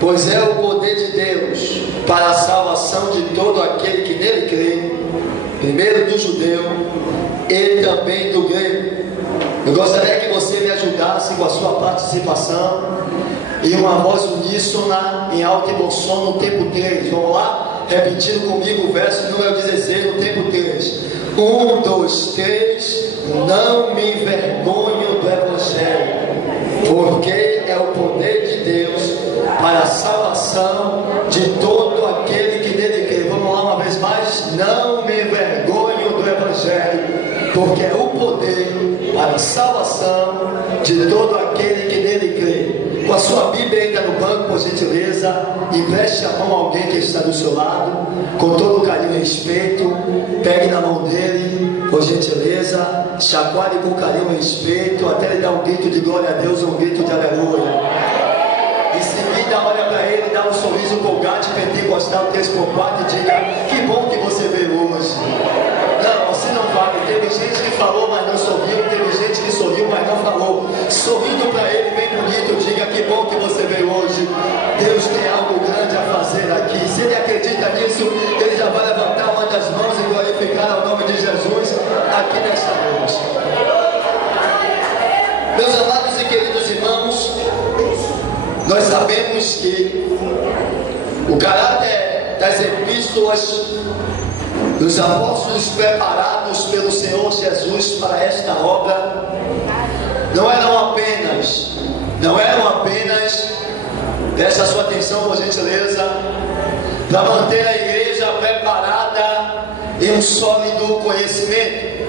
Pois é o poder de Deus para a salvação de todo aquele que nele crê, primeiro do judeu e também do grego. Eu gostaria que você me ajudasse com a sua participação em uma voz uníssona, em alto e bom som, no tempo 3. Vamos lá? Repetindo comigo o verso número 16 no tempo 3. 1, 2, 3. Não me envergonho do Evangelho, porque é o poder de Deus para a salvação de todo aquele que nele crê. Vamos lá uma vez mais. Não me envergonho do Evangelho, porque é o poder para a salvação de todo aquele que nele crê. Com a sua Bíblia ainda no banco, por gentileza, empreste a mão a alguém que está do seu lado, com todo carinho e respeito. Pegue na mão dele, por gentileza, chacoalhe com carinho e respeito, até ele dar um grito de glória a Deus, um grito de aleluia. Em seguida, olha para ele, dá um sorriso colgate pentecostal 3x4 e diga: que bom que você veio hoje. Não, você não vale. Teve gente que falou, mas não sorriu. Teve gente que sorriu, mas não falou. Sorrindo para ele, bem bonito, diga: que bom que você veio hoje. Deus tem algo grande a fazer aqui. Se ele acredita nisso, ele já vai levantar uma das mãos e glorificar o nome de Jesus aqui nesta noite. Meus amados e queridos irmãos, nós sabemos que o caráter das epístolas dos apóstolos preparados pelo Senhor Jesus para esta obra não eram apenas, preste a sua atenção por gentileza, para manter a igreja preparada em um sólido conhecimento.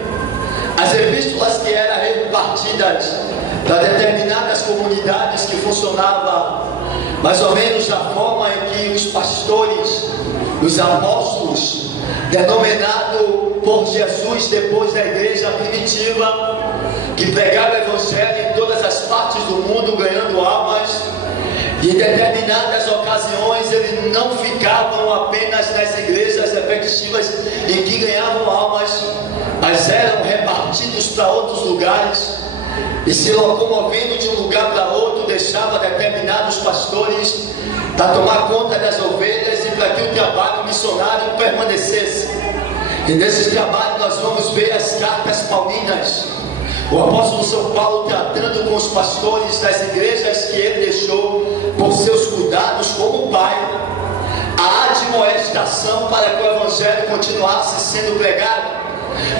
As epístolas que eram repartidas para determinadas comunidades que funcionava mais ou menos da forma em que os pastores, os apóstolos, denominado por Jesus depois da igreja primitiva, que pregava o evangelho em todas as partes do mundo, ganhando almas, e em determinadas ocasiões eles não ficavam apenas nas igrejas respectivas em que ganhavam almas, mas eram repartidos para outros lugares, e se locomovendo de um lugar para outro, deixava determinados pastores para tomar conta das ovelhas e para que o trabalho missionário permanecesse. E nesse trabalho nós vamos ver as cartas paulinas, o apóstolo São Paulo tratando com os pastores das igrejas que ele deixou por seus cuidados como pai, a admoestação para que o evangelho continuasse sendo pregado.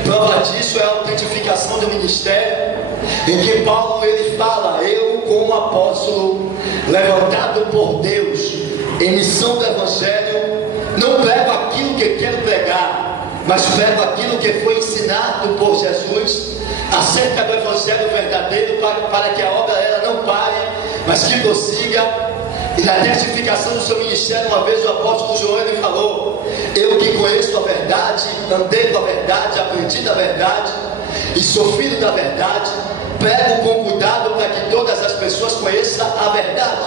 Prova disso é a autentificação do ministério, em que Paulo ele fala: eu como apóstolo levantado por Deus em missão do evangelho, não prego aquilo que quero pregar, mas prego aquilo que foi ensinado por Jesus acerca do evangelho verdadeiro, para que a obra ela não pare, mas que prossiga. E na testificação do seu ministério, uma vez o apóstolo João ele falou: eu que conheço a verdade, andei com a verdade, aprendi da verdade e sou filho da verdade, prego com cuidado para que todas as pessoas conheçam a verdade.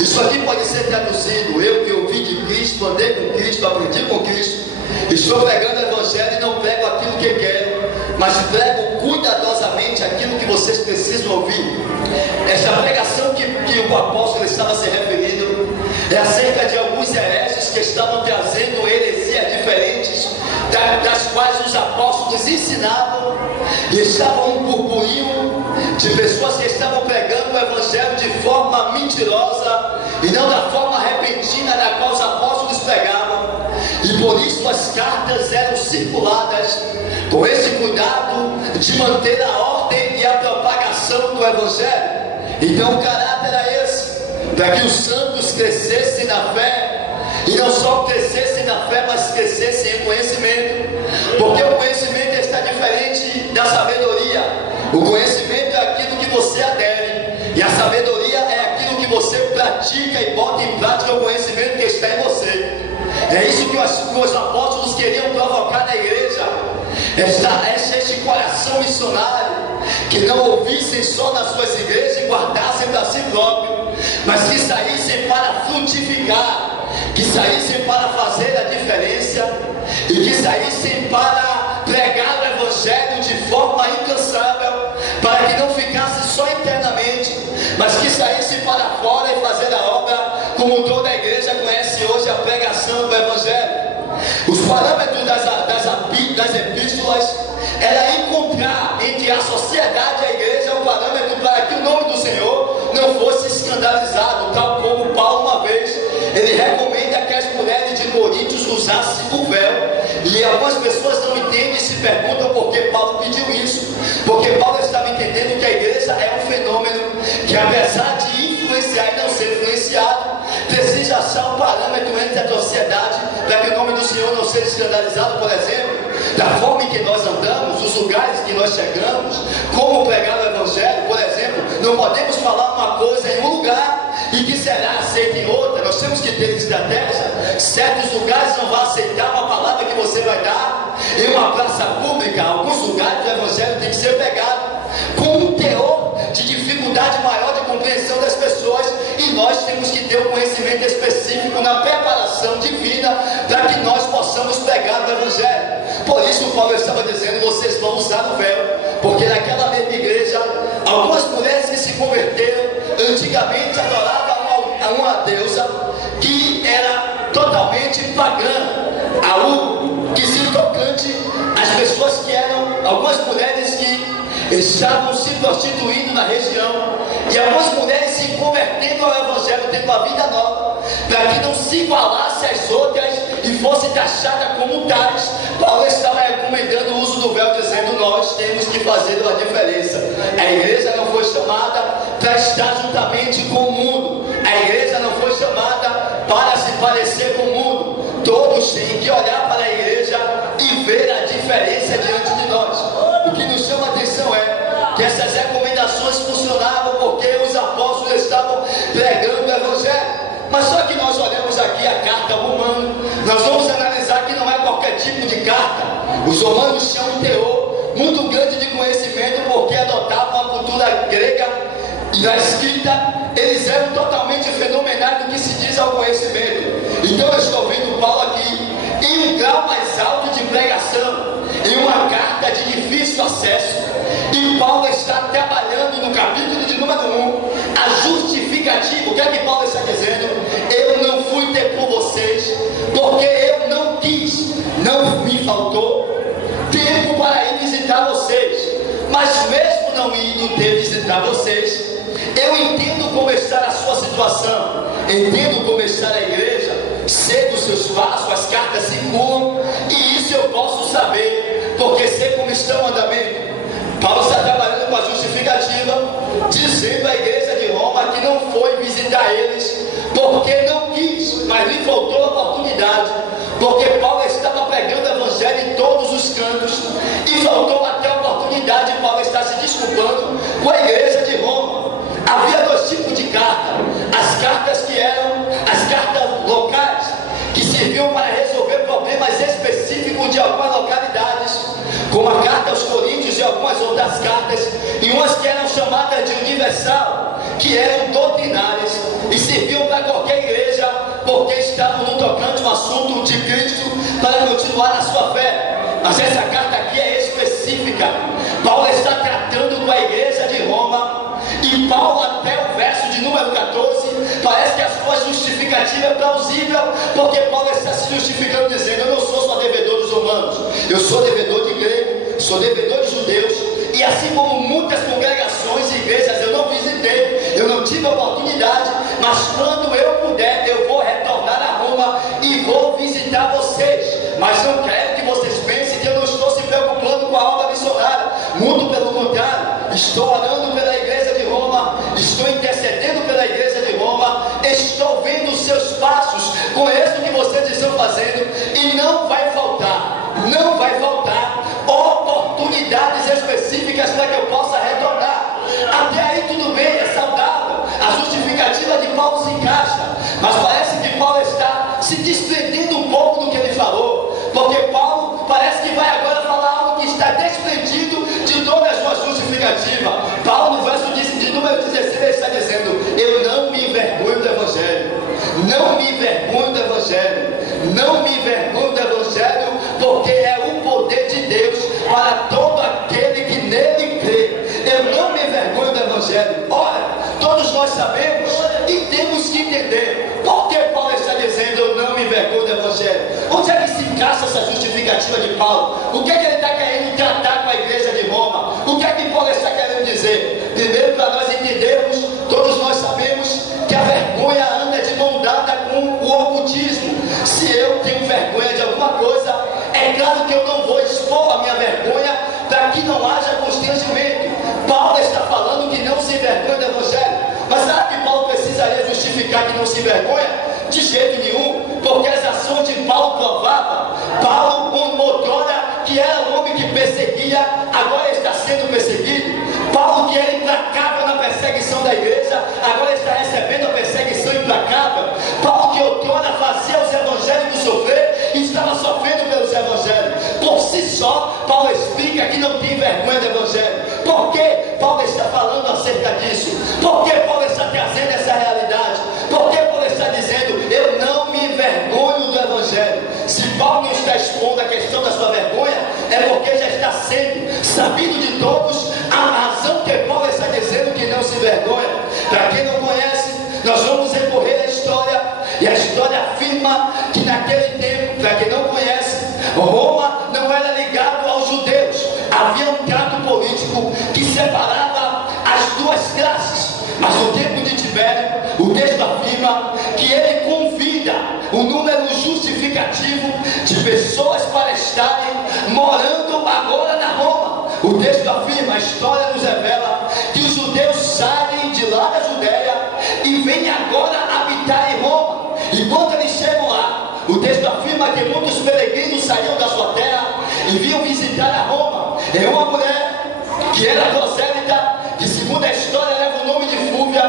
Isso aqui pode ser traduzido: eu que ouvi de Cristo, andei com Cristo, aprendi com Cristo, estou pregando o evangelho e não prego aquilo que quero, mas prego cuidadosamente aquilo que vocês precisam ouvir. Essa pregação que o apóstolo estava se referindo é acerca de alguns hereges que estavam trazendo heresias diferentes, das quais os apóstolos ensinavam, e estavam um burburinho de pessoas que estavam pregando o evangelho de forma mentirosa e não da forma repentina da qual os apóstolos pregavam. E por isso as cartas eram circuladas com esse cuidado de manter a ordem e a propagação do evangelho. Então o caráter era esse, para que os santos crescessem na fé, e não só crescessem na fé, mas crescessem em conhecimento, porque o conhecimento está diferente da sabedoria. O conhecimento é aquilo que você adere, e a sabedoria é aquilo que você pratica e bota em prática o conhecimento que está em você. É isso que os apóstolos queriam provocar na igreja, este coração missionário, que não ouvissem só nas suas igrejas e guardassem para si próprio, mas que saíssem para frutificar, que saíssem para fazer a diferença e que saíssem para pregar o evangelho de forma incansável, para que não ficasse só internamente, mas que saíssem para não fosse escandalizado, tal como Paulo uma vez, ele recomenda que as mulheres de Coríntios usassem o véu, e algumas pessoas não entendem e se perguntam por que Paulo pediu isso, porque Paulo estava entendendo que a igreja é um fenômeno que, apesar de influenciar e não ser influenciado, precisa achar um parâmetro entre a sociedade, para que o nome do Senhor não seja escandalizado. Por exemplo, da forma em que nós andamos, os lugares que nós chegamos, como pregar o Evangelho. Por exemplo, não podemos falar uma coisa em um lugar e que será aceita em outra. Nós temos que ter estratégia. Certos lugares não vão aceitar uma palavra que você vai dar em uma praça pública. Alguns lugares o Evangelho tem que ser pregado com um teor de dificuldade maior de compreensão das pessoas, e nós temos que ter um conhecimento específico na preparação divina para que nós possamos pregar o Evangelho. Por isso Paulo estava dizendo: vocês vão usar o véu, porque naquela mesma igreja, algumas mulheres que se converteram antigamente adoravam a uma deusa que era totalmente pagã, algo que se tocante às pessoas que eram, algumas mulheres que estavam se prostituindo na região, e algumas mulheres se convertendo ao Evangelho, tendo a vida nova, para que não se igualasse às outras e fosse taxada como tais. Paulo estava recomendando o uso do véu, dizendo: nós temos que fazer uma diferença. A igreja não foi chamada para estar juntamente com o mundo, a igreja não foi chamada para se parecer com o mundo. Todos têm que olhar para a igreja e ver a diferença diante de nós. O que nos chama a atenção é que essas recomendações funcionavam porque os apóstolos estavam pregando o Evangelho. Mas só que nós olhamos aqui a carta ao romano, nós vamos analisar que não é qualquer tipo de carta. Os romanos tinham um teor muito grande de conhecimento, porque adotavam a cultura grega, e na escrita eles eram totalmente fenomenais no que se diz ao conhecimento. Então eu estou vendo Paulo aqui em um grau mais alto de pregação, em uma carta de difícil acesso, e Paulo está trabalhando no capítulo de número 1 a justificativa. O que é que Paulo está dizendo? Eu não fui ter com vocês porque eu não quis, não me faltou tempo para ir visitar vocês, mas mesmo não indo ter visitar vocês, eu entendo como está a sua situação, entendo como está a igreja, sei dos seus passos, as cartas circulam, e isso eu posso saber, porque sei como está o andamento. Paulo está trabalhando com a justificativa, dizendo à igreja de Roma que não foi visitar eles porque não quis, mas lhe faltou a oportunidade, porque Paulo estava pregando o Evangelho em todos os cantos, e faltou até a oportunidade. Paulo está se desculpando com a igreja de Roma. Havia dois tipos de carta: as cartas que eram as cartas locais, que serviam para resolver problemas específicos de algumas localidades, como a carta aos Coríntios e algumas outras cartas, e umas que eram chamadas de universal, que eram doutrinárias e serviam para qualquer igreja, porque estavam no tocante um assunto de Cristo para continuar na sua fé. Mas essa carta aqui é específica. Paulo está tratando com a igreja de Roma, e Paulo, até o verso de número 14, parece que a sua justificativa é plausível, porque Paulo está se justificando dizendo: eu não sou só devedor dos romanos, eu sou devedor de grego, sou devedor de judeus, e assim como muitas congregações e igrejas eu não visitei, eu não tive a oportunidade, mas quando eu puder eu vou retornar a Roma e vou visitar vocês. Mas não quero que vocês pensem que eu não estou se preocupando com a obra missionária, muito pelo contrário, estou orando pela igreja de Roma, estou intercedendo pela igreja de Roma, estou vendo os seus passos, conheço o que vocês estão fazendo, e não vai faltar oportunidades específicas para que eu possa retornar. Até aí tudo bem, é saudável, a justificativa de Paulo se encaixa, mas parece que Paulo está se desprendendo um pouco do que ele falou, porque Paulo parece que vai agora falar algo que está desprendido de toda a sua justificativa. Paulo, no verso de número 16, ele está dizendo: eu não me envergonho do Evangelho, não me envergonho do Evangelho, não me envergonho do Evangelho, porque é o poder de Deus para todo aquele que nele crê. Eu não me envergonho do Evangelho. Ora, todos nós sabemos e temos que entender por que Paulo está dizendo: eu não me envergonho do Evangelho. Onde é que se encaixa essa justificativa de Paulo? O que é que ele está querendo tratar com a igreja de Roma? O que é que Paulo está querendo dizer? Primeiro, para nós entendermos, todos nós precisaria justificar que não se envergonha? De jeito nenhum, porque as ações de Paulo provavam. Paulo, um outrora que era um homem que perseguia, agora está sendo perseguido. Paulo, que era implacável na perseguição da igreja, agora está recebendo a perseguição implacável. Paulo, que outrora fazia os evangélicos sofrer, e estava sofrendo pelos evangélicos. Por si só, Paulo explica que não tem vergonha do evangelho. Por que Paulo está falando acerca disso? Por que Paulo está trazendo essa realidade? Por que Paulo está dizendo, eu não me envergonho do evangelho? Se Paulo não está expondo a questão da sua vergonha, é porque já está sendo sabido de todos a razão que Paulo está dizendo que não se envergonha. Para quem não conhece, nós vamos recorrer à história, e a história afirma que naquele tempo, para quem não conhece, Roma não era ligado aos judeus. Havia um trato político que separava as duas classes. Mas no tempo de Tibério, o texto afirma que ele convida um número justificativo de pessoas para estarem morando agora na Roma. O texto afirma, a história nos revela que os judeus saem de lá da Judéia e vêm agora habitar em Roma. E quando eles chegam lá, o texto afirma que muitos peregrinos saíam da sua terra e vinham visitar a Roma. E uma mulher que era prosélita, que segundo a história leva o nome de Fúvia,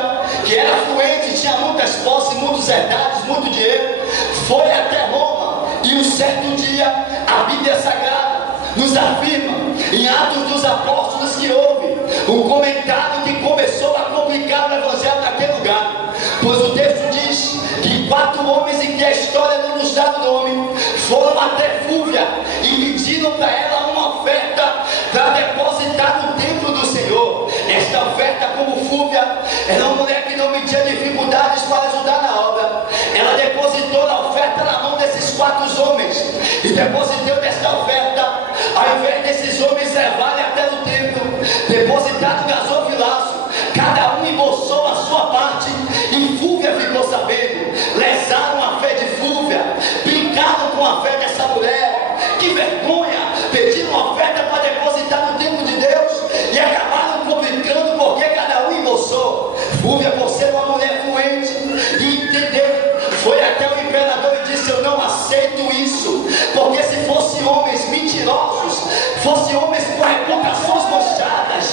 que era fluente, tinha muitas posses, muitos herdades, muito dinheiro, foi até Roma. E um certo dia, a Bíblia Sagrada nos afirma, em Atos dos Apóstolos, que houve um comentário que começou a complicar o evangelho naquele lugar. Pois o texto diz que 4 homens, em que a história não nos dá o nome, foram até Fúvia e pediram para ela uma oferta para depositar no templo do Senhor. Esta oferta, como Fúvia era uma mulher que não metia dificuldades para ajudar na obra, ela depositou a oferta na mão desses 4 homens e depositou desta oferta, ao invés desses homens levarem até o templo, depositaram gasofilaço, cada um embolsou a sua parte, e Fúvia ficou sabendo, lesaram a fé de Fúvia, brincaram com a fé dessa mulher. Que vergonha, pediram uma oferta para depositar no templo de Deus e acabaram complicando porque cada um embolsou. Fúvia, por ser uma mulher fluente e entender, foi até o imperador e disse, eu não aceito isso, porque se fossem homens mentirosos, fossem homens com reputações manchadas,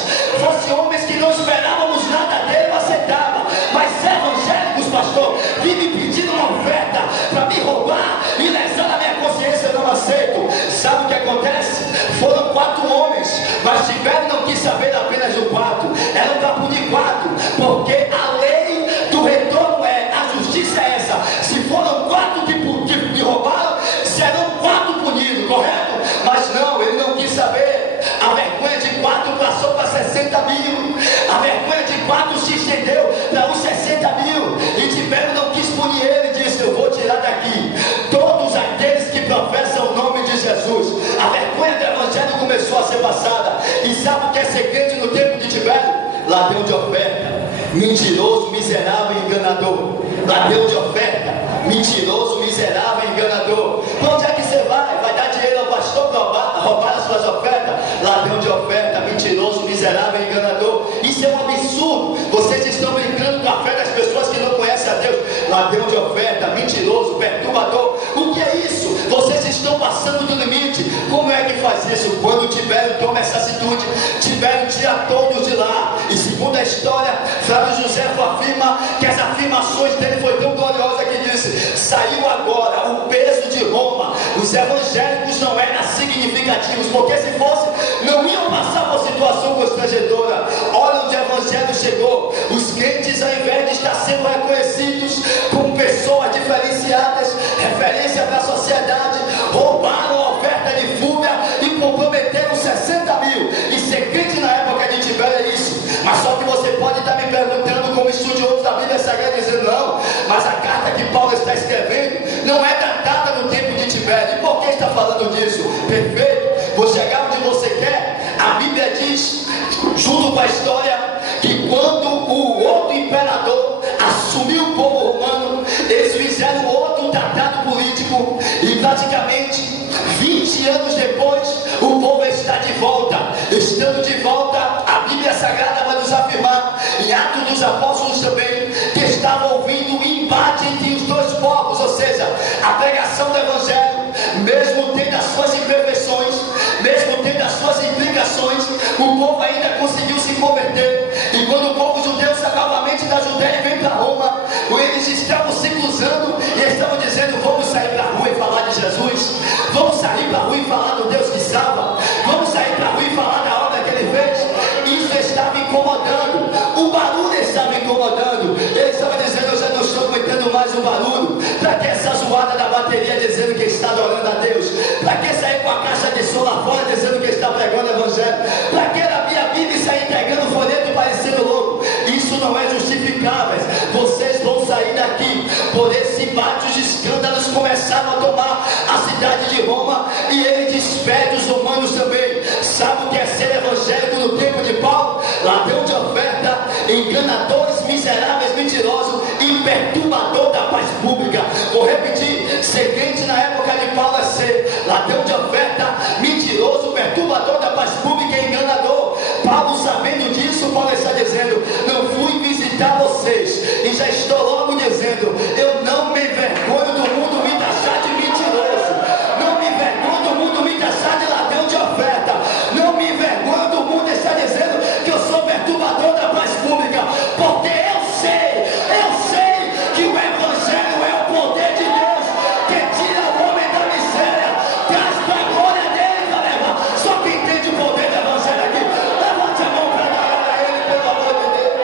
fossem homens que não esperávamos nada dele, eu aceitava. Mas evangélicos, pastor, vivem pedindo uma oferta para me roubar e lesar a minha consciência, eu não aceito. Sabe o que acontece? Foram 4 homens, mas Tibério não quis saber apenas do 4, era um papo de 4, porque a lei do retorno a justiça é essa. Se foram 4 que roubaram, serão 4 punidos, correto? Mas não, ele não quis saber. A vergonha de 4 passou para 60 mil, a vergonha de 4 se estendeu para os 60 mil, e Tibério não quis punir ele, disse, eu vou tirar daqui todos aqueles que professam o nome de Jesus. A vergonha do evangelho começou a ser passada. E sabe o que é ser crente no tempo de Tibério? Ladrão de oferta, mentiroso, miserável e enganador. Ladrão de oferta, mentiroso, miserável e enganador. Para onde é que você vai? Vai dar dinheiro ao pastor para roubar as suas ofertas? Ladrão de oferta, mentiroso, miserável e enganador. Isso é um absurdo. Vocês estão brincando com a fé das pessoas que não conhecem a Deus. Ladrão de oferta, mentiroso, perturbador. O que é isso? Vocês estão passando do limite. Como é que faz isso? Quando Tibério toma essa atitude, Tibério tira todos de lá. E segundo a história, Flávio Josefo afirma que as afirmações dele foi tão gloriosa que disse, saiu agora o peso de Roma. Os evangélicos não eram significativos, porque se fosse, não iam passar por situação constrangedora. Olha onde o evangelho chegou. Os crentes, ao invés de estar sendo reconhecidos como pessoas diferenciadas, referência para a sociedade, roubaram a oferta de Fúvia e comprometeram 60 mil. E ser crente na época de Tibério é isso. Mas só que você pode estar me perguntando, como estudioso da Bíblia Sagrada, dizendo, não, mas a carta que Paulo está escrevendo não é datada no tempo de Tibério. E por que está falando disso? Perfeito, vou chegar onde você quer. A Bíblia diz, junto com a história, que quando o outro imperador assumiu o povo romano, eles fizeram outro tratado político, e praticamente 20 anos depois, o povo está de volta. Estando de volta, a Bíblia Sagrada vai nos afirmar, em Atos dos Apóstolos também, que estavam mais um barulho? Para que essa zoada da bateria dizendo que está adorando a Deus? Para que sair com a caixa de som lá fora dizendo que está pregando o Evangelho? Para que abrir a Bíblia e sair entregando folheto parecendo louco? Isso não é justificável. Vocês vão sair daqui. Por esse bate os escândalos começaram a tomar a cidade de Roma, e ele despede os romanos também. Sabe o que é ser evangélico no tempo de Paulo? Ladrão de oferta, enganadores, miseráveis, mentirosos e perturbador da paz pública. Vou repetir: ser crente na época de Paulo é ser ladrão de oferta, mentiroso, perturbador da paz pública e enganador. Paulo, sabendo disso, Paulo está dizendo: não fui visitar vocês, e já estou logo dizendo: eu não me envergonho do mundo me taxar de mentiroso, não me envergonho do mundo me taxar de ladrão de oferta, não me envergonho do mundo estar dizendo que eu sou perturbador da paz pública, porque eu sei que o Evangelho é o poder de Deus que tira o homem da miséria, traz para a glória dele, galera. Só quem entende o poder do Evangelho aqui, levante a mão para adorar a ele, pelo amor de Deus.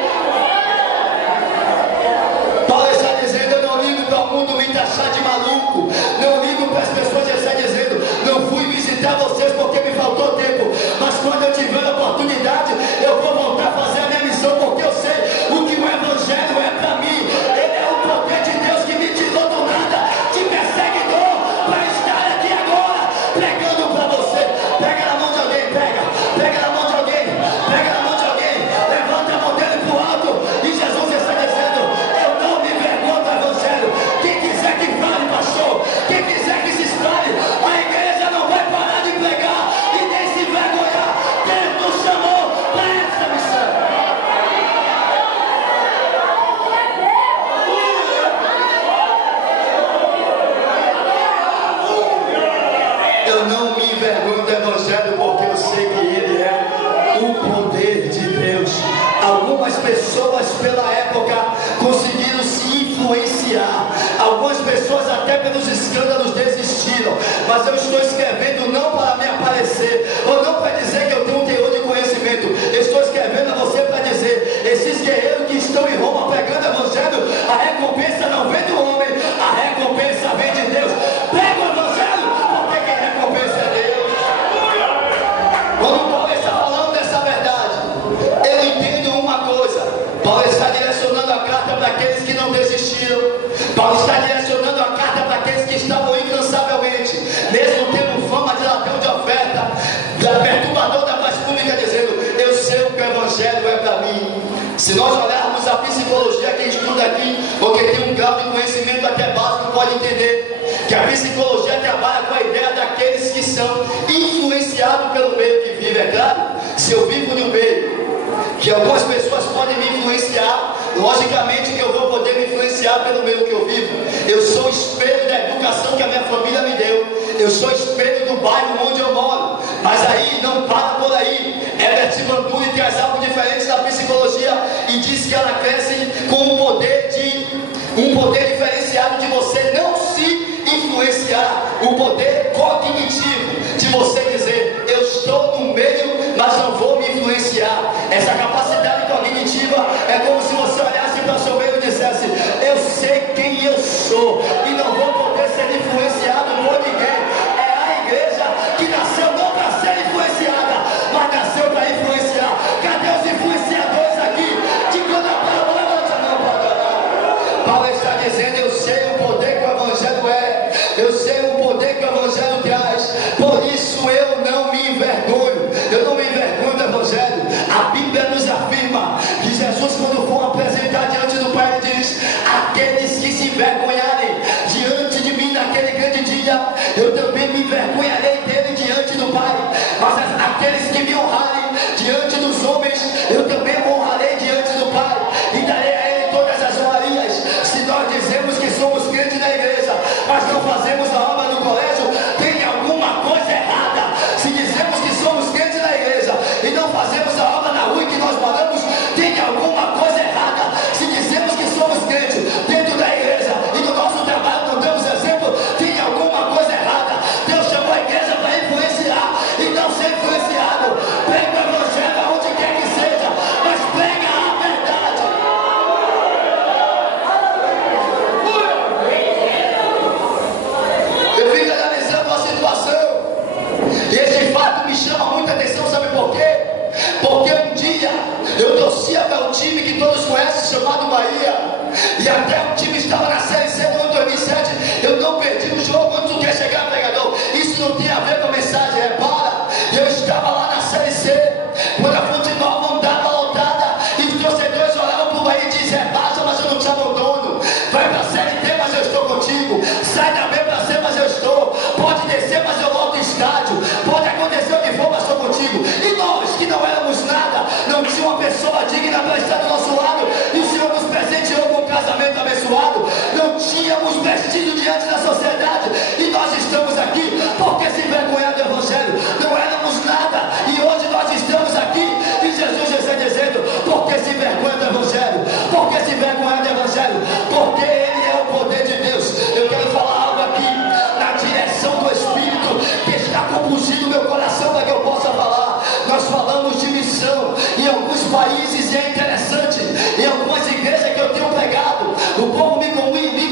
Paulo está dizendo: eu não ligo para o mundo me taxar de maluco, não ligo para as pessoas que estão dizendo: não fui visitar vocês porque me faltou tempo, mas quando eu tiver a oportunidade eu vou voltar a fazer a minha missão, porque eu sei o que o Evangelho é para mim. Ele é o poder de Deus que me tirou do nada, de perseguidor, para estar aqui agora pregando para você. Pega na mão de alguém, pega na mão de alguém, pega na mão de alguém, levanta a mão dele para o alto, e Jesus está dizendo: eu não me envergonho do Evangelho. Quem quiser que fale, pastor, quem quiser que se espalhe, a igreja não vai parar de pregar e nem se envergonhar. Deus nos chamou para essa missão. Eu não me envergonho do Evangelho, porque eu sei que ele é o poder de Deus. Algumas pessoas pela época conseguiram se influenciar, algumas pessoas até pelos escândalos desistiram, mas eu estou escrevendo não para me aparecer, ou não para dizer que eu tenho um teor de conhecimento. Eu estou escrevendo a você para dizer: esses guerreiros que estão em Roma pregando o Evangelho, a recompensa não vem do homem, a recompensa vem de Deus. Prega o Evangelho, porque quem recompensa é Deus. Quando Paulo está falando dessa verdade, eu entendo uma coisa: Paulo está direcionando a carta para aqueles que não desistiram, Paulo está direcionando a carta para aqueles que estavam incansavelmente, mesmo tendo fama de ladrão de oferta, perturbador da paz pública, dizendo: eu sei o que o Evangelho é para mim. Se nós olharmos a psicologia, quem estuda aqui, porque tem um grau de conhecimento até básico, pode entender que a psicologia trabalha com a ideia daqueles que são influenciados pelo meio que vive. É claro, se eu vivo no meio que algumas pessoas podem me influenciar, logicamente que eu vou poder me influenciar pelo meio que eu vivo. Eu sou espelho da educação que a minha família me deu, eu sou espelho do bairro onde eu moro. Mas aí não para por aí. Herbert Van Buren traz algo diferente da psicologia e diz que ela cresce com um poder diferenciado de você não se influenciar, um poder cognitivo de você dizer: eu estou no meio, mas não vou me influenciar. Essa capacidade cognitiva é como se você olhasse para o seu meio e dissesse: eu sei quem eu sou e não vou poder ser influenciado por ninguém. É a igreja que nasceu não para ser influenciada, mas nasceu para influenciar. Cadê os influenciadores aqui? De quando a palavra levanta a mão para adorar. Paulo está dizendo: eu sei o poder que o Evangelho é, eu sei o poder que o Evangelho traz, por isso eu não me envergonho, eu não me envergonho do Evangelho. A Bíblia nos afirma que Jesus, quando for apresentar diante do Pai, ele diz: aqueles que se envergonharem diante de mim naquele grande dia, eu também me envergonharei dele diante do Pai. Mas aqueles que me honrarem diante dos homens, eu também me honrarei diante do Pai e darei a ele todas as honrarias. Se nós dizemos que somos crentes da igreja, mas não fazemos a obra no colégio, tem alguma coisa errada. Se dizemos que somos crentes da igreja e não fazemos a obra na rua em que nós moramos, tem alguma coisa errada. Se dizemos que somos crentes dentro da igreja e no nosso trabalho não damos exemplo, tem alguma coisa errada. Deus chamou a igreja E até o time estava na Série C no ano 2007. Eu não perdi o jogo. Onde tu quer chegar, pregador? Isso não tem a ver com a mensagem. Repara, eu estava lá na Série C, quando a Fonte Nova não estava lotada, e os torcedores olhavam para o Bahia e diziam: é baixa, mas eu não te abandono. Vai para a Série D, mas eu estou contigo. Sai da B para C, mas eu estou. Pode descer, mas eu volto ao estádio. Pode acontecer o que for, mas estou contigo. E nós, que não éramos nada, não tinha uma pessoa digna para estar do nosso lado, e o Senhor nos presenteou com um casamento abençoado. Não tínhamos vestido diante da sociedade, e nós estamos aqui porque se envergonhar do Evangelho. Não éramos nada, e hoje nós estamos aqui, e Jesus está dizendo: porque se envergonha do Evangelho, porque se envergonhar do Evangelho, porque Ele é o poder de Deus. Eu quero falar algo aqui na direção do Espírito que está compungindo meu coração para que eu possa falar. Nós falamos de missão em alguns países, e é interessante, em algumas igrejas que eu tenho pregado, o povo me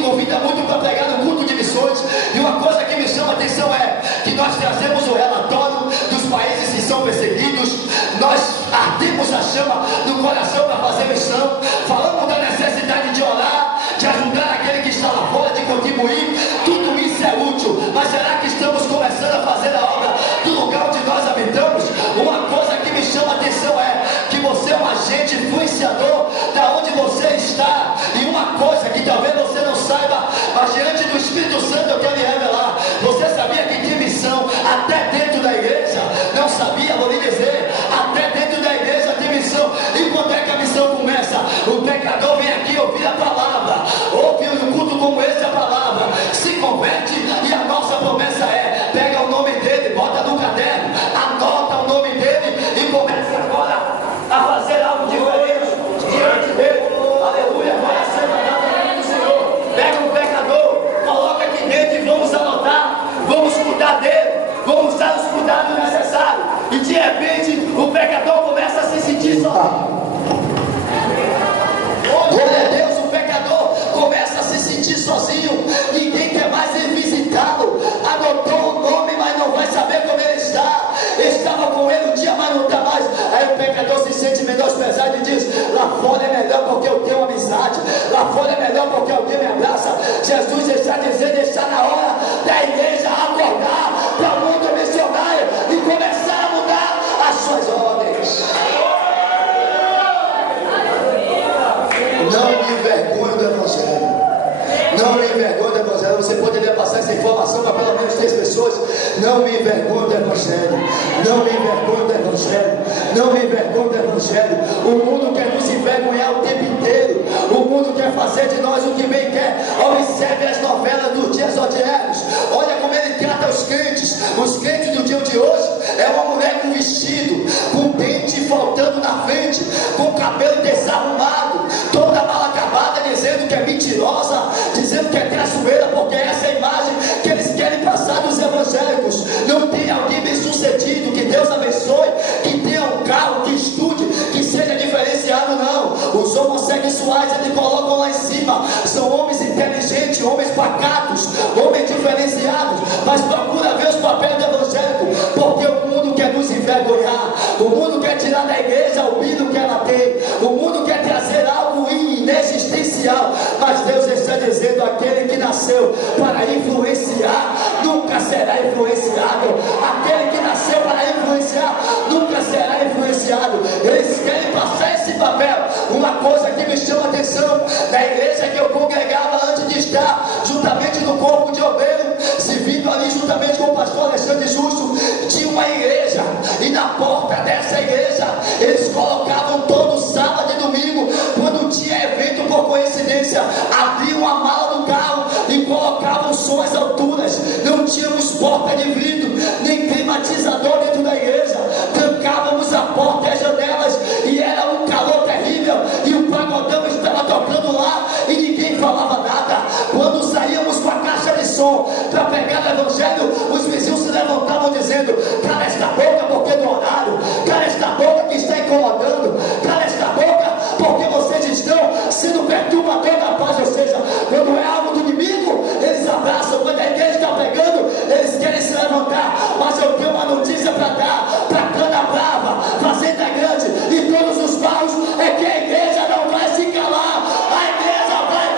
convida muito para pregar no culto de missões, e uma coisa que me chama a atenção é que nós trazemos o relatório dos países que são perseguidos, nós ardemos a chama no coração para fazer missão, falamos da necessidade de orar, de ajudar aquele que está lá fora, de contribuir. Tudo isso é útil, mas será que estamos começando a fazer a obra do lugar onde nós habitamos? Uma coisa que me chama a atenção é que você é um agente influenciador da onde você está, e uma coisa que talvez você não saiba, mas diante do Espírito Santo eu quero lhe revelar: você sabia que tem missão até dentro da igreja? Não sabia? Vou lhe dizer, até dentro da igreja tem missão. E quando é que a missão começa? O pecador vem aqui ouvir a palavra, ouve um culto como esse a palavra, se converte, e a nossa promessa é: pega o nome dele, bota no caderno, anota o nome dele e começa agora a fazer algo diferente diante dele. Aleluia, glória seja dada ao nome do Senhor. Pega o pecador, coloca aqui dentro e vamos anotar, vamos cuidar dele, vamos dar os cuidados necessários. E de repente o pecador começa a se sentir sozinho. Glória a Deus, o pecador começa a se sentir sozinho. Ninguém quer mais ir visitá-lo. Anotou o nome, mas não vai saber como ele está. Estava com ele um dia, mas não está mais. Aí o pecador se sente menosprezado e diz: lá fora é melhor porque eu tenho amizade, lá fora é melhor porque alguém me abraça. Jesus está dizendo: está na hora da igreja acordar para o mundo missionário e começar a mudar as suas ordens. Não me envergonhe do Evangelho. Não me envergonhe do Evangelho. Você poderia passar essa informação para pelo menos 3 pessoas. Não me envergonhe do Evangelho. Não me envergonhe do Evangelho. Não me envergonhe do Evangelho. O mundo quer nos envergonhar o tempo inteiro. O mundo quer fazer de nós o que bem quer. Observe as novelas dos dias odiados. Olha como ele trata os crentes. Os crentes do dia de hoje é uma mulher com vestido, com dente faltando na frente, com cabelo desarrumado, toda mal acabada, dizendo que é mentirosa, dizendo que é traiçoeira, porque essa é a imagem que eles querem passar dos evangélicos. Não tem alguém bem sucedido, que Deus abençoe, que tenha um carro, que estude, que seja diferenciado. Não, os homossexuais eles colocam lá em cima, são homens inteligentes, homens pacatos, homens diferenciados, mas procura ver os papéis do evangélico, porque o mundo quer nos envergonhar, o mundo quer tirar da igreja o brilho que ela tem, o mundo quer trazer algo inexistencial, mas Deus está dizendo: aquele que nasceu para influenciar nunca será influenciado, aquele que nasceu para influenciar nunca será influenciado. Eles querem passar esse papel. Uma coisa que me chama a atenção na igreja que eu congregava antes de estar juntamente no corpo de obreiro, servindo ali juntamente com o pastor Alexandre Justo, tinha uma igreja, e na porta dessa igreja eles colocavam todo sábado e domingo, quando tinha evento, por coincidência, abriam a mala do carro e colocavam som às alturas. Não tínhamos porta de vidro, nem climatizador dentro da igreja, trancávamos a porta e as janelas, e era um calor terrível, e o pagodão estava tocando lá e ninguém falava nada. Quando saíamos com a caixa de som para pegar o evangelho, os vizinhos se levantavam dizendo: cala esta boca porque no horário, cala esta boca que está incomodando, cala esta boca porque vocês estão sendo perturbador da paz. Ou seja, quando é algo do inimigo, eles abraçam. Quando a igreja está pregando, eles querem se levantar. Mas eu tenho uma notícia para dar para Cana Brava, Fazenda Grande e todos os bairros: é que a igreja não vai se calar, a igreja vai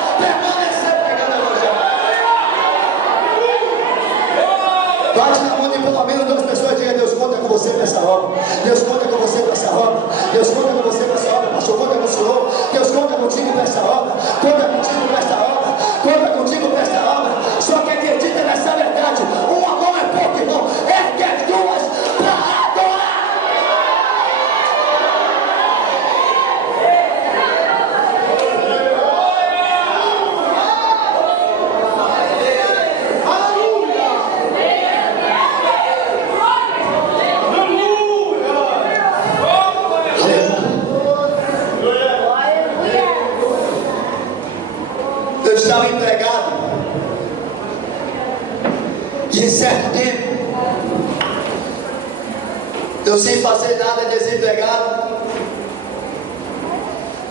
você para essa obra. Deus conta com você para essa obra. Deus conta com você para essa obra. Pastor, conta com o Senhor. Deus conta contigo para essa obra. Conta contigo para essa obra. Conta contigo para essa obra. Só que acredita nessa verdade. Uma mão é pouco, irmão. Ergue as duas para adorar. Eu estava empregado e em certo tempo eu sem fazer nada, desempregado,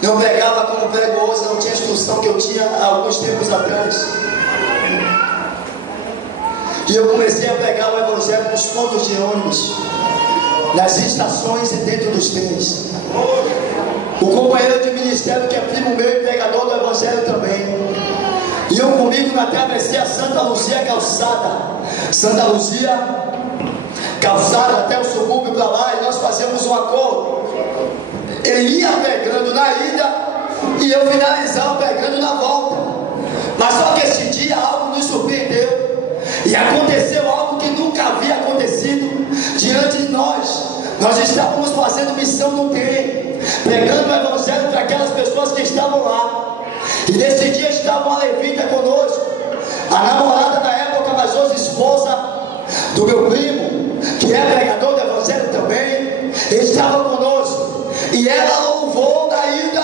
não pregava como prego hoje, não tinha a instrução que eu tinha há alguns tempos atrás, e eu comecei a pregar o evangelho nos pontos de ônibus, nas estações e dentro dos trens. O companheiro de ministério, que é primo meu e pregador do evangelho também, e eu comigo na travessia Santa Luzia calçada até o subúrbio para lá, e nós fazíamos um acordo. Ele ia pregando na ida e eu finalizava pregando na volta. Mas só que esse dia algo nos surpreendeu e aconteceu algo que nunca havia acontecido diante de nós. Nós estávamos fazendo missão no trem, pregando o evangelho para aquelas pessoas que estavam lá. E nesse dia estava uma levita conosco, a namorada da época, mas hoje esposa do meu primo, que é pregador do evangelho também, estava conosco. E ela louvou na ida.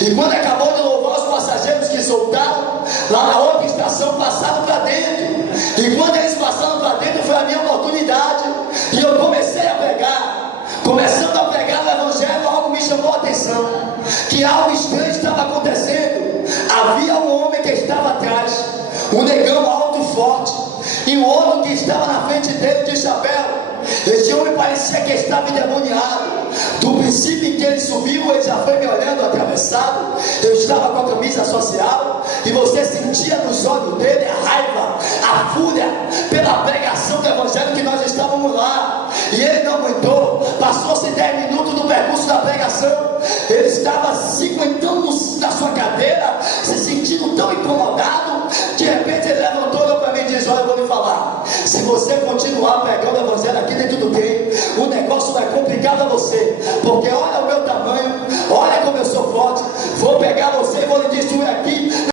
E quando acabou de louvar, os passageiros que soltaram lá na outra estação passaram para dentro. E quando eles passaram para dentro, foi a minha oportunidade. E eu comecei a pregar. Começando a pregar o evangelho, algo me chamou a atenção, que algo estranho estava acontecendo. Havia um homem que estava atrás, um negão alto e forte, e o outro que estava na frente dele de chapéu. Esse homem parecia que estava endemoniado. Do princípio em que ele subiu, ele já foi me olhando atravessado. Eu estava com a camisa social, e você sentia nos olhos dele a raiva, a fúria pela pregação do evangelho que nós estávamos lá. E ele não aguentou. Passou-se 10 minutos do percurso da pregação, ele estava se aguentando na sua cadeira, se sentindo tão incomodado. De repente ele levantou, olhou para mim e disse: olha, eu vou lhe falar, se você continuar pregando o evangelho aqui dentro do trem, o negócio vai complicar para você, porque olha